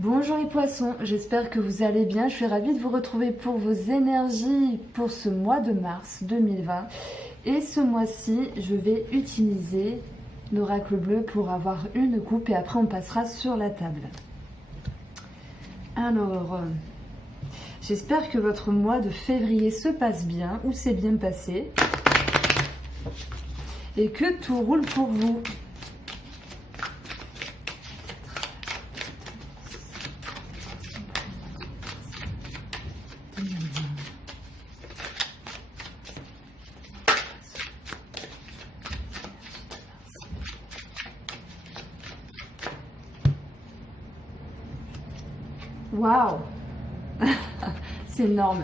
Bonjour les poissons, j'espère que vous allez bien. Je suis ravie de vous retrouver pour vos énergies pour ce mois de mars 2020. Et ce mois-ci, je vais utiliser l'oracle bleu pour avoir une coupe et après on passera sur la table. Alors, j'espère que votre mois de février se passe bien ou s'est bien passé et que tout roule pour vous. Waouh, c'est énorme.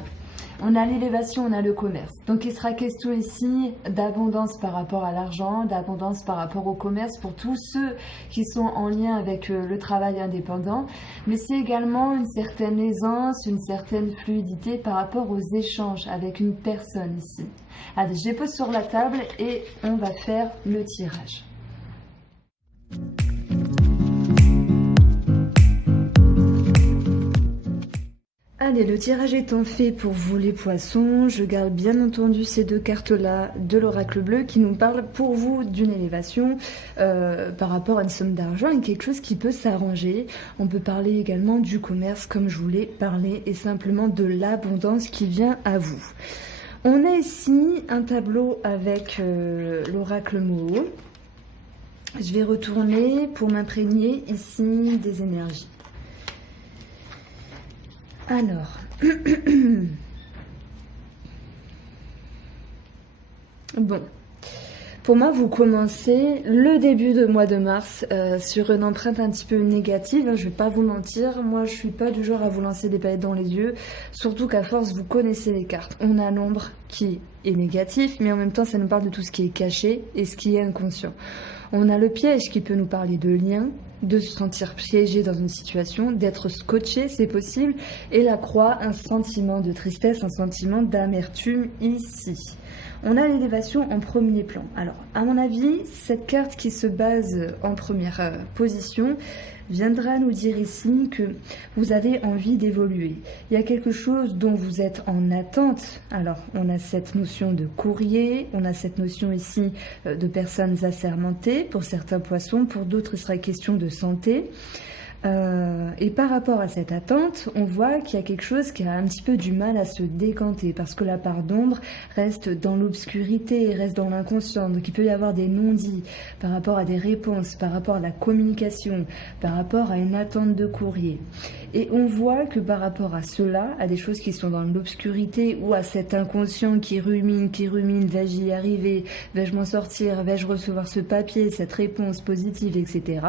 On a l'élévation, on a le commerce. Donc il sera question ici d'abondance par rapport à l'argent, d'abondance par rapport au commerce pour tous ceux qui sont en lien avec le travail indépendant. Mais c'est également une certaine aisance, une certaine fluidité par rapport aux échanges avec une personne ici. Allez, je les pose sur la table et on va faire le tirage. Allez, le tirage étant fait pour vous les poissons, je garde bien entendu ces deux cartes-là de l'oracle bleu qui nous parlent pour vous d'une élévation par rapport à une somme d'argent et quelque chose qui peut s'arranger. On peut parler également du commerce comme je voulais parler et simplement de l'abondance qui vient à vous. On a ici un tableau avec l'oracle Moho. Je vais retourner pour m'imprégner ici des énergies. Alors, bon, pour moi, vous commencez le début de mois de mars sur une empreinte un petit peu négative. Je vais pas vous mentir, moi, je suis pas du genre à vous lancer des paillettes dans les yeux, surtout qu'à force, vous connaissez les cartes. On a l'ombre qui est négatif, mais en même temps, ça nous parle de tout ce qui est caché et ce qui est inconscient. On a le piège qui peut nous parler de lien, de se sentir piégé dans une situation, d'être scotché, c'est possible, et la croix, un sentiment de tristesse, un sentiment d'amertume ici. On a l'élévation en premier plan. Alors, à mon avis, cette carte qui se base en première position viendra nous dire ici que vous avez envie d'évoluer. Il y a quelque chose dont vous êtes en attente. Alors, on a cette notion de courrier, on a cette notion ici de personnes assermentées, pour certains poissons, pour d'autres il sera question de santé. Et par rapport à cette attente, on voit qu'il y a quelque chose qui a un petit peu du mal à se décanter parce que la part d'ombre reste dans l'obscurité, reste dans l'inconscient. Donc il peut y avoir des non-dits par rapport à des réponses, par rapport à la communication, par rapport à une attente de courrier. Et on voit que par rapport à cela, à des choses qui sont dans l'obscurité ou à cet inconscient qui rumine, vais-je y arriver, vais-je m'en sortir, vais-je recevoir ce papier, cette réponse positive, etc.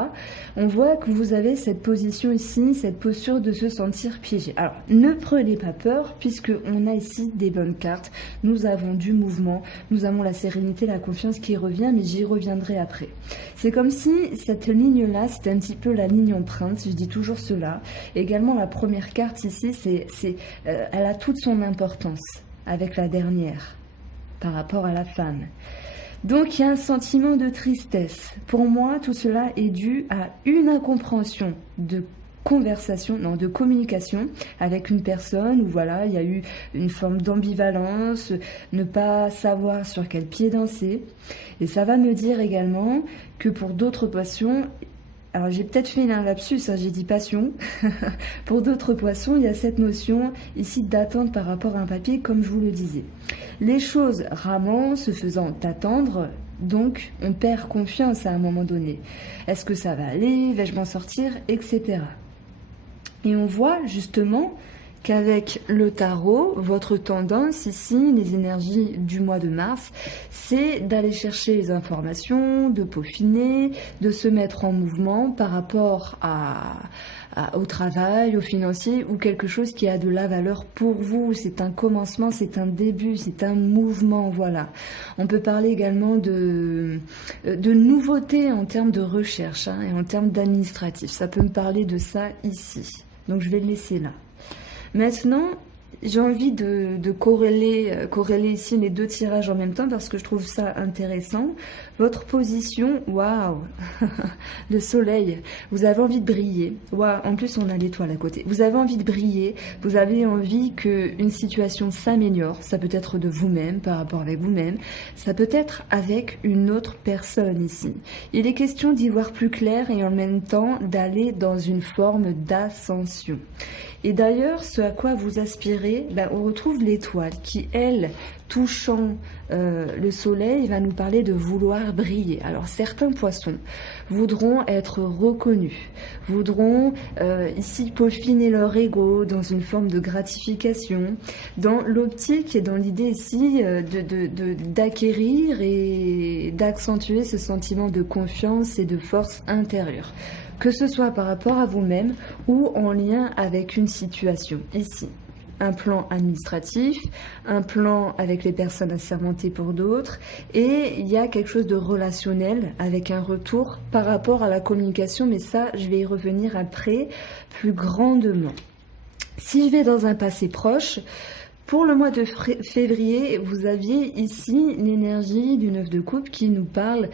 On voit que vous avez cette position ici, cette posture de se sentir piégé. Alors, ne prenez pas peur, puisque on a ici des bonnes cartes. Nous avons du mouvement, nous avons la sérénité, la confiance qui revient, mais j'y reviendrai après. C'est comme si cette ligne-là, c'était un petit peu la ligne empreinte, je dis toujours cela. Également, la première carte ici, elle a toute son importance avec la dernière, par rapport à la femme. Donc il y a un sentiment de tristesse. Pour moi, tout cela est dû à une incompréhension de de communication avec une personne où voilà, il y a eu une forme d'ambivalence, ne pas savoir sur quel pied danser. Et ça va me dire également que pour d'autres poissons, alors j'ai peut-être fait un lapsus, j'ai dit passion. Pour d'autres poissons, il y a cette notion ici d'attente par rapport à un papier, comme je vous le disais. Les choses ramant, se faisant attendre, donc on perd confiance à un moment donné. Est-ce que ça va aller? Vais-je m'en sortir? Etc. Et on voit justement qu'avec le tarot, votre tendance ici, les énergies du mois de mars, c'est d'aller chercher les informations, de peaufiner, de se mettre en mouvement par rapport au travail, au financier ou quelque chose qui a de la valeur pour vous. C'est un commencement, c'est un début, c'est un mouvement, voilà. On peut parler également de nouveautés en termes de recherche et en termes d'administratif. Ça peut me parler de ça ici. Donc je vais le laisser là. Maintenant, j'ai envie de corréler ici les deux tirages en même temps parce que je trouve ça intéressant. Votre position, waouh, le soleil, vous avez envie de briller. Waouh, en plus on a l'étoile à côté. Vous avez envie de briller, vous avez envie qu'une situation s'améliore. Ça peut être de vous-même, par rapport avec vous-même. Ça peut être avec une autre personne ici. Il est question d'y voir plus clair et en même temps d'aller dans une forme d'ascension. Et d'ailleurs, ce à quoi vous aspirez, on retrouve l'étoile qui, elle, touchant le soleil, va nous parler de vouloir briller. Alors certains poissons voudront être reconnus, voudront ici peaufiner leur ego dans une forme de gratification, dans l'optique et dans l'idée ici d'acquérir et d'accentuer ce sentiment de confiance et de force intérieure. Que ce soit par rapport à vous-même ou en lien avec une situation. Ici, un plan administratif, un plan avec les personnes assermentées pour d'autres, et il y a quelque chose de relationnel avec un retour par rapport à la communication, mais ça, je vais y revenir après plus grandement. Si je vais dans un passé proche, pour le mois de février, vous aviez ici l'énergie du 9 de coupe qui nous parle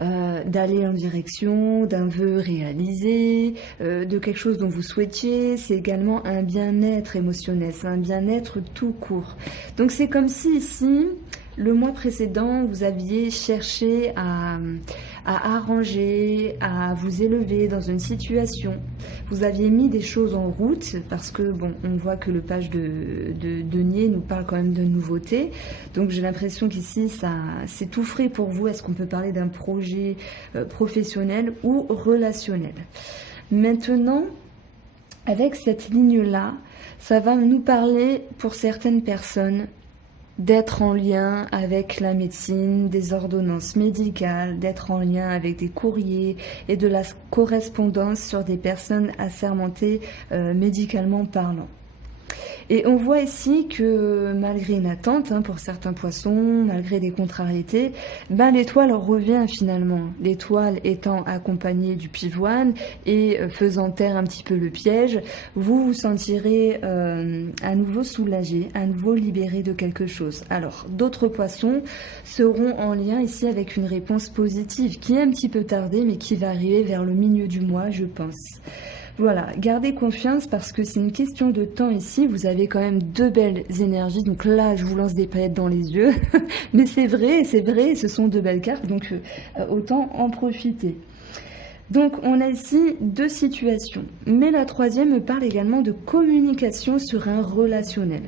d'aller en direction d'un vœu réalisé, de quelque chose dont vous souhaitiez. C'est également un bien-être émotionnel, c'est un bien-être tout court. Donc c'est comme si ici, le mois précédent, vous aviez cherché à arranger, à vous élever dans une situation. Vous aviez mis des choses en route parce que, bon, on voit que le page de denier nous parle quand même de nouveautés. Donc j'ai l'impression qu'ici, c'est tout frais pour vous. Est-ce qu'on peut parler d'un projet professionnel ou relationnel? Maintenant, avec cette ligne-là, ça va nous parler pour certaines personnes d'être en lien avec la médecine, des ordonnances médicales, d'être en lien avec des courriers et de la correspondance sur des personnes assermentées médicalement parlant. Et on voit ici que malgré une attente pour certains poissons, malgré des contrariétés, l'étoile revient finalement. L'étoile étant accompagnée du pivoine et faisant taire un petit peu le piège, vous vous sentirez à nouveau soulagé, à nouveau libéré de quelque chose. Alors, d'autres poissons seront en lien ici avec une réponse positive qui est un petit peu tardée mais qui va arriver vers le milieu du mois, je pense. Voilà, gardez confiance parce que c'est une question de temps ici. Vous avez quand même deux belles énergies. Donc là, je vous lance des paillettes dans les yeux. Mais c'est vrai, ce sont deux belles cartes. Donc autant en profiter. Donc on a ici deux situations. Mais la troisième me parle également de communication sur un relationnel.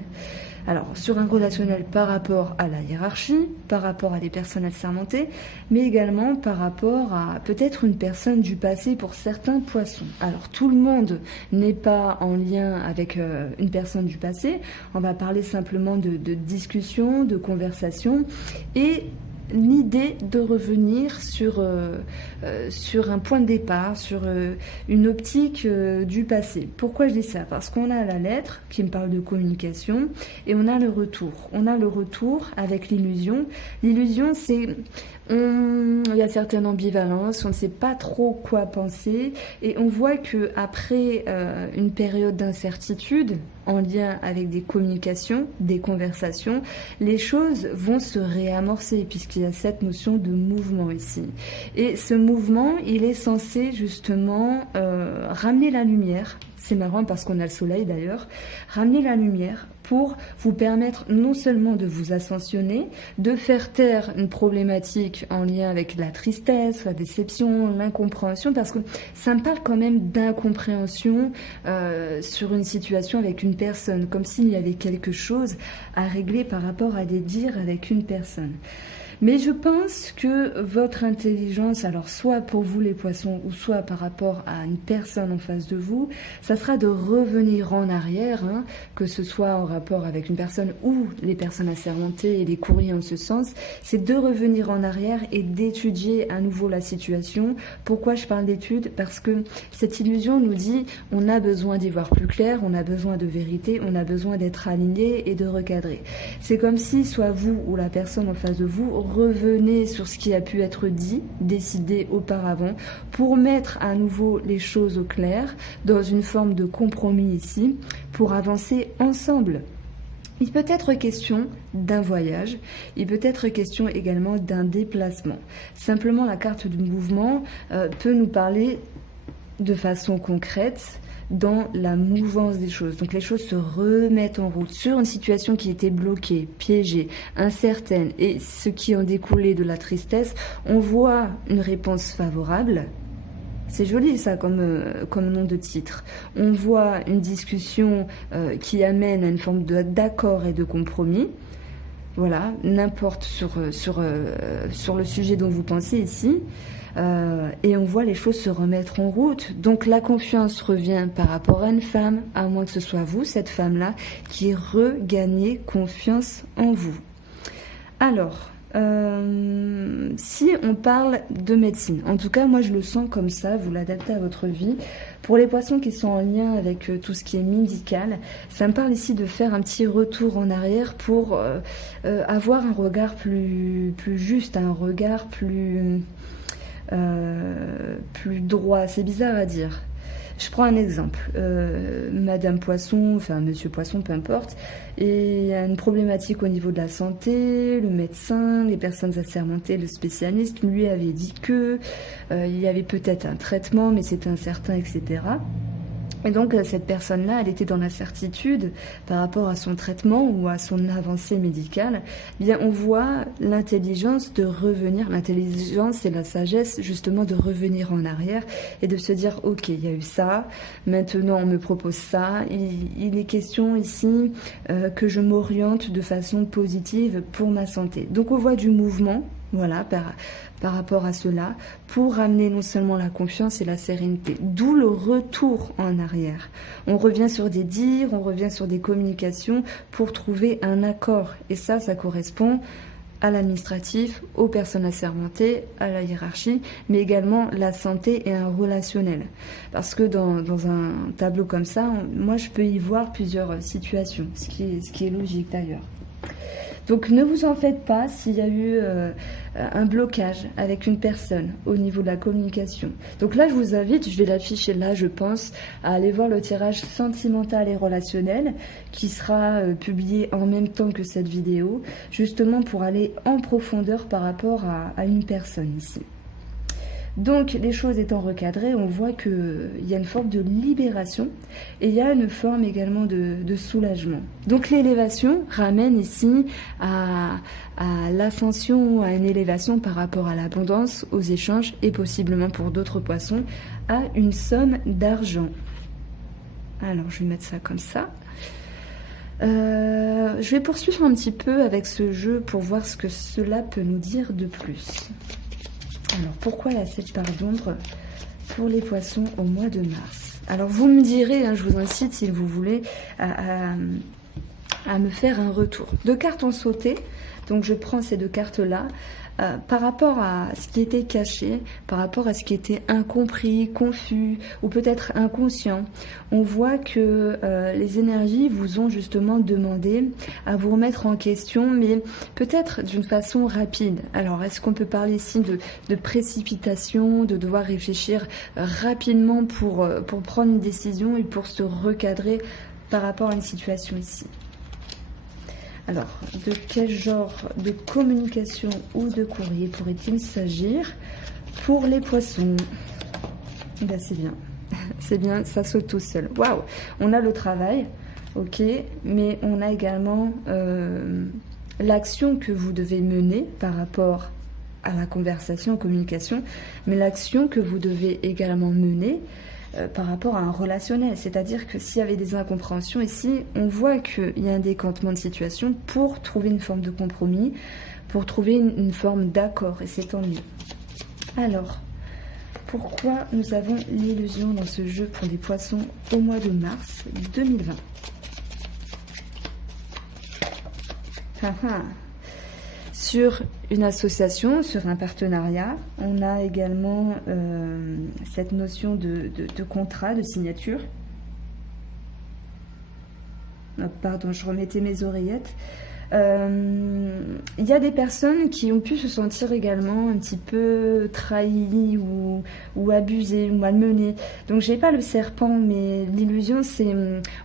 Alors, sur un relationnel par rapport à la hiérarchie, par rapport à des personnes assermentées, mais également par rapport à peut-être une personne du passé pour certains poissons. Alors, tout le monde n'est pas en lien avec une personne du passé. On va parler simplement de discussion, de conversation et l'idée de revenir sur un point de départ, sur une optique du passé. Pourquoi je dis ça? Parce qu'on a la lettre qui me parle de communication et on a le retour. On a le retour avec l'illusion. L'illusion, c'est... il y a certaines ambivalences, on ne sait pas trop quoi penser et on voit que après une période d'incertitude en lien avec des communications, des conversations, les choses vont se réamorcer puisqu'il y a cette notion de mouvement ici. Et ce mouvement, il est censé justement ramener la lumière. C'est marrant parce qu'on a le soleil d'ailleurs. Ramener la lumière pour vous permettre non seulement de vous ascensionner, de faire taire une problématique en lien avec la tristesse, la déception, l'incompréhension, parce que ça me parle quand même d'incompréhension sur une situation avec une personne, comme s'il y avait quelque chose à régler par rapport à des dires avec une personne. Mais je pense que votre intelligence, alors soit pour vous les poissons, ou soit par rapport à une personne en face de vous, ça sera de revenir en arrière, que ce soit en rapport avec une personne ou les personnes assermentées et les courriers en ce sens, c'est de revenir en arrière et d'étudier à nouveau la situation. Pourquoi je parle d'études? Parce que cette illusion nous dit on a besoin d'y voir plus clair, on a besoin de vérité, on a besoin d'être aligné et de recadrer. C'est comme si soit vous ou la personne en face de vous revenez sur ce qui a pu être dit, décidé auparavant, pour mettre à nouveau les choses au clair, dans une forme de compromis ici, pour avancer ensemble. Il peut être question d'un voyage, il peut être question également d'un déplacement. Simplement, la carte du mouvement peut nous parler de façon concrète dans la mouvance des choses. Donc les choses se remettent en route sur une situation qui était bloquée, piégée, incertaine, et ce qui en découlait de la tristesse, on voit une réponse favorable. C'est joli ça comme nom de titre. On voit une discussion qui amène à une forme d'accord et de compromis. Voilà, n'importe sur le sujet dont vous pensez ici. Et on voit les choses se remettre en route. Donc la confiance revient par rapport à une femme, à moins que ce soit vous, cette femme-là, qui regagnez confiance en vous. Alors, si on parle de médecine, en tout cas moi je le sens comme ça, vous l'adaptez à votre vie. Pour les poissons qui sont en lien avec tout ce qui est médical, ça me parle ici de faire un petit retour en arrière pour avoir un regard plus juste, un regard plus droit. C'est bizarre à dire. Je prends un exemple. Madame Poisson, enfin Monsieur Poisson, peu importe, et il y a une problématique au niveau de la santé. Le médecin, les personnes assermentées, le spécialiste lui avait dit que il y avait peut-être un traitement, mais c'était incertain, etc. Et donc cette personne-là, elle était dans l'incertitude par rapport à son traitement ou à son avancée médicale. Eh bien, on voit l'intelligence de revenir, l'intelligence et la sagesse justement de revenir en arrière et de se dire ok, il y a eu ça, maintenant on me propose ça. Il est question ici que je m'oriente de façon positive pour ma santé. Donc on voit du mouvement. Voilà, par rapport à cela, pour ramener non seulement la confiance et la sérénité, d'où le retour en arrière. On revient sur des dires, on revient sur des communications pour trouver un accord. Et ça correspond à l'administratif, aux personnes assermentées, à la hiérarchie, mais également la santé et un relationnel. Parce que dans un tableau comme ça, moi je peux y voir plusieurs situations, ce qui est logique d'ailleurs. Donc ne vous en faites pas s'il y a eu un blocage avec une personne au niveau de la communication. Donc là, je vous invite, je vais l'afficher là, je pense, à aller voir le tirage sentimental et relationnel qui sera publié en même temps que cette vidéo, justement pour aller en profondeur par rapport à une personne ici. Donc les choses étant recadrées, on voit qu'il y a une forme de libération et il y a une forme également de soulagement. Donc l'élévation ramène ici à l'ascension, à une élévation par rapport à l'abondance, aux échanges et possiblement pour d'autres poissons à une somme d'argent. Alors je vais mettre ça comme ça. Je vais poursuivre un petit peu avec ce jeu pour voir ce que cela peut nous dire de plus. Alors, pourquoi il y a cette part d'ombre pour les poissons au mois de mars? Alors, vous me direz, je vous incite, si vous voulez, à me faire un retour. 2 cartes ont sauté, donc je prends ces 2 cartes-là. Par rapport à ce qui était caché, par rapport à ce qui était incompris, confus ou peut-être inconscient, on voit que les énergies vous ont justement demandé à vous remettre en question, mais peut-être d'une façon rapide. Alors, est-ce qu'on peut parler ici de précipitation, de devoir réfléchir rapidement pour prendre une décision et pour se recadrer par rapport à une situation ici? Alors, de quel genre de communication ou de courrier pourrait-il s'agir pour les poissons? Ben, c'est bien. C'est bien, ça saute tout seul. Waouh! On a le travail, ok, mais on a également l'action que vous devez mener par rapport à la conversation, communication, mais l'action que vous devez également mener par rapport à un relationnel. C'est-à-dire que s'il y avait des incompréhensions ici, on voit qu'il y a un décantement de situation pour trouver une forme de compromis, pour trouver une forme d'accord, et c'est tant mieux. Alors, pourquoi nous avons l'illusion dans ce jeu pour les poissons au mois de mars 2020? Sur une association, sur un partenariat, on a également cette notion de contrat, de signature. Oh, pardon, je remettais mes oreillettes. Il y a des personnes qui ont pu se sentir également un petit peu trahies ou abusées ou malmenées. Donc j'ai pas le serpent, mais l'illusion c'est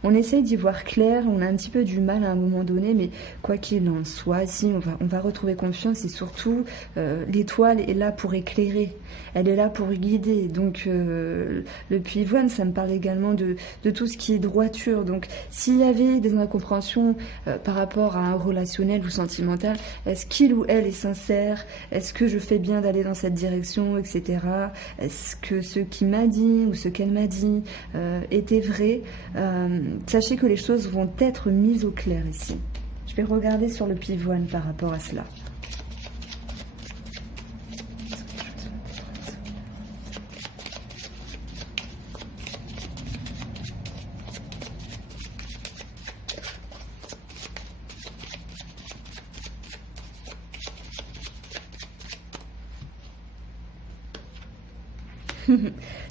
on essaye d'y voir clair, on a un petit peu du mal à un moment donné, mais quoi qu'il en soit, si on va retrouver confiance et surtout l'étoile est là pour éclairer, elle est là pour guider. Donc le pivoine, ça me parle également de tout ce qui est droiture. Donc s'il y avait des incompréhensions par rapport à un relationnel ou sentimental, est-ce qu'il ou elle est sincère, est-ce que je fais bien d'aller dans cette direction, etc. Est-ce que ce qu'il m'a dit ou ce qu'elle m'a dit était vrai. Sachez que les choses vont être mises au clair ici. Je vais regarder sur le pivoine par rapport à cela.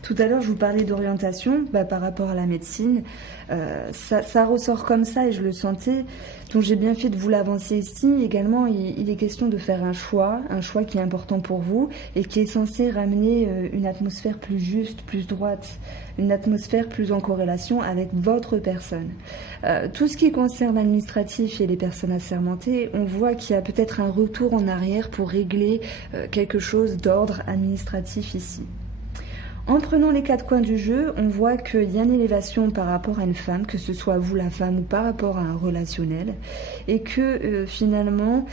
Tout à l'heure, je vous parlais d'orientation par rapport à la médecine. Ça ressort comme ça et je le sentais. Donc j'ai bien fait de vous l'avancer ici. Également, il est question de faire un choix qui est important pour vous et qui est censé ramener une atmosphère plus juste, plus droite, une atmosphère plus en corrélation avec votre personne. Tout ce qui concerne l'administratif et les personnes assermentées, on voit qu'il y a peut-être un retour en arrière pour régler quelque chose d'ordre administratif ici. En prenant les quatre coins du jeu, on voit qu'il y a une élévation par rapport à une femme, que ce soit vous la femme ou par rapport à un relationnel, et que finalement,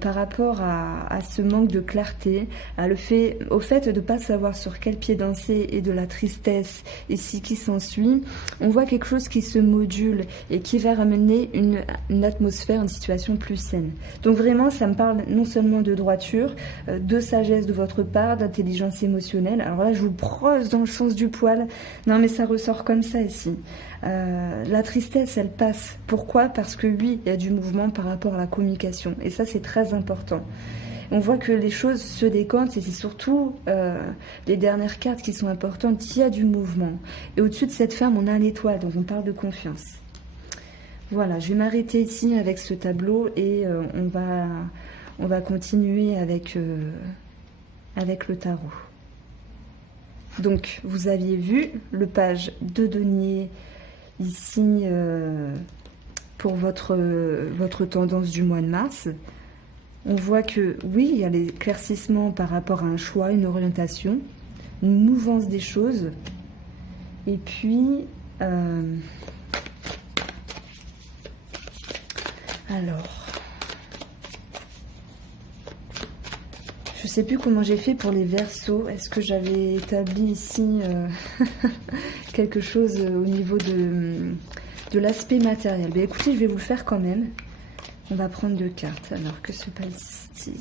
par rapport à ce manque de clarté, au fait de ne pas savoir sur quel pied danser et de la tristesse ici qui s'ensuit, on voit quelque chose qui se module et qui va ramener une atmosphère, une situation plus saine. Donc vraiment, ça me parle non seulement de droiture, de sagesse de votre part, d'intelligence émotionnelle. Alors là, je vous prends dans le sens du poil. Non, mais ça ressort comme ça ici. La tristesse, elle passe. Pourquoi? Parce que oui, il y a du mouvement par rapport à la communication. Et ça, c'est très important. On voit que les choses se décantent et c'est surtout les dernières cartes qui sont importantes. Il y a du mouvement. Et au-dessus de cette femme, on a l'étoile. Donc, on parle de confiance. Voilà, je vais m'arrêter ici avec ce tableau et on va continuer avec le tarot. Donc, vous aviez vu le page de denier ici pour votre tendance du mois de mars. On voit que, oui, il y a l'éclaircissement par rapport à un choix, une orientation, une mouvance des choses. Et puis, alors... Je ne sais plus comment j'ai fait pour les Verseaux. Est-ce que j'avais établi ici quelque chose au niveau de l'aspect matériel? Ben, écoutez, je vais vous le faire quand même. On va prendre 2 cartes. Alors, que se passe-t-il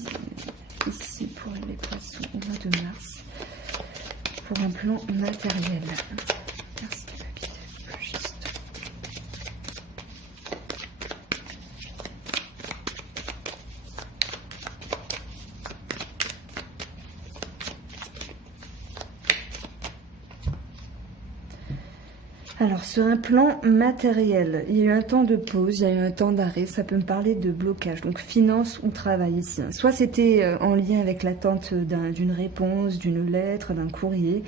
ici pour les poissons au mois de mars pour un plan matériel? Merci, capitaine. Juste. Alors, sur un plan matériel, il y a eu un temps de pause, il y a eu un temps d'arrêt, ça peut me parler de blocage, donc finance ou travail ici. Soit c'était en lien avec l'attente d'une réponse, d'une lettre, d'un courrier,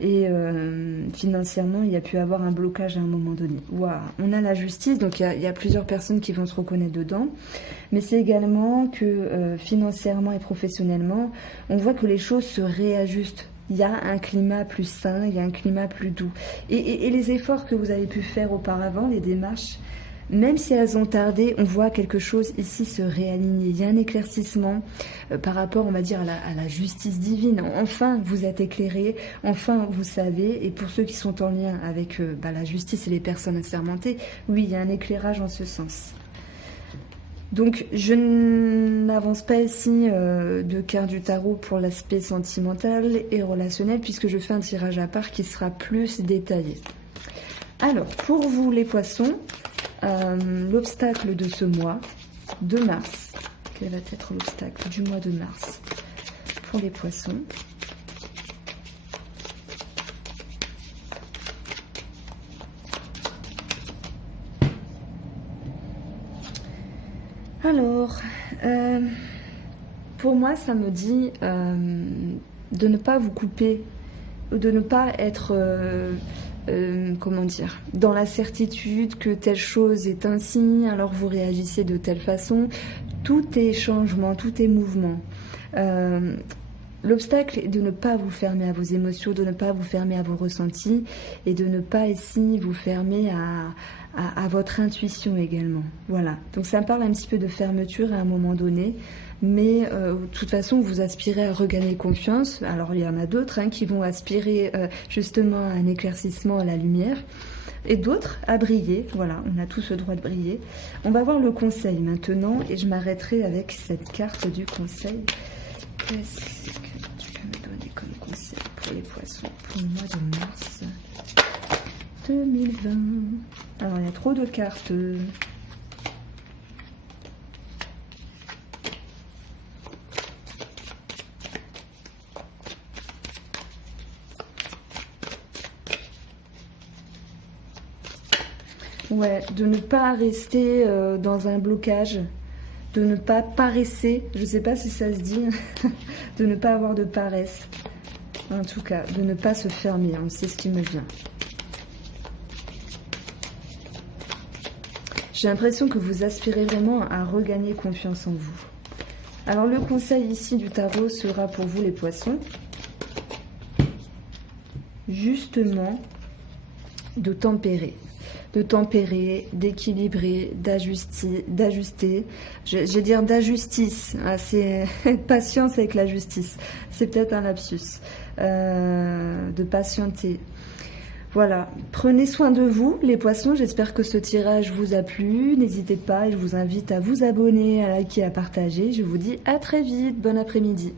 et financièrement, il y a pu avoir un blocage à un moment donné. Waouh, on a la justice, donc il y a plusieurs personnes qui vont se reconnaître dedans, mais c'est également que financièrement et professionnellement, on voit que les choses se réajustent. Il y a un climat plus sain, il y a un climat plus doux. Et les efforts que vous avez pu faire auparavant, les démarches, même si elles ont tardé, on voit quelque chose ici se réaligner. Il y a un éclaircissement par rapport, on va dire, à la justice divine. Enfin, vous êtes éclairés, enfin, vous savez. Et pour ceux qui sont en lien avec la justice et les personnes assermentées, oui, il y a un éclairage en ce sens. Donc, je n'avance pas ici de cartes du tarot pour l'aspect sentimental et relationnel, puisque je fais un tirage à part qui sera plus détaillé. Alors, pour vous les poissons, l'obstacle de ce mois de mars, quel va être l'obstacle du mois de mars pour les poissons? Alors, pour moi, ça me dit de ne pas vous couper, ou de ne pas être, comment dire, dans la certitude que telle chose est ainsi, alors vous réagissez de telle façon. Tout est changement, tout est mouvement. L'obstacle est de ne pas vous fermer à vos émotions, de ne pas vous fermer à vos ressentis et de ne pas ici vous fermer à votre intuition également. Voilà, donc ça me parle un petit peu de fermeture à un moment donné, mais de toute façon vous aspirez à regagner confiance. Alors il y en a d'autres qui vont aspirer justement à un éclaircissement, à la lumière, et d'autres à briller. Voilà, on a tous le droit de briller. On va voir le conseil maintenant et je m'arrêterai avec cette carte du conseil. Qu'est-ce que tu peux me donner comme conseil pour les poissons pour le mois de mars 2020? Alors, il y a trop de cartes. Ouais, de ne pas rester dans un blocage, de ne pas paresser, je sais pas si ça se dit, de ne pas avoir de paresse. En tout cas, de ne pas se fermer, c'est ce qui me vient. J'ai l'impression que vous aspirez vraiment à regagner confiance en vous. Alors le conseil ici du tarot sera pour vous les poissons, justement, de tempérer, d'équilibrer, d'ajuster. Je vais dire d'ajustice. C'est patience avec la justice. C'est peut-être un lapsus. De patienter. Voilà. Prenez soin de vous, les poissons. J'espère que ce tirage vous a plu. N'hésitez pas. Je vous invite à vous abonner, à liker, à partager. Je vous dis à très vite. Bon après-midi.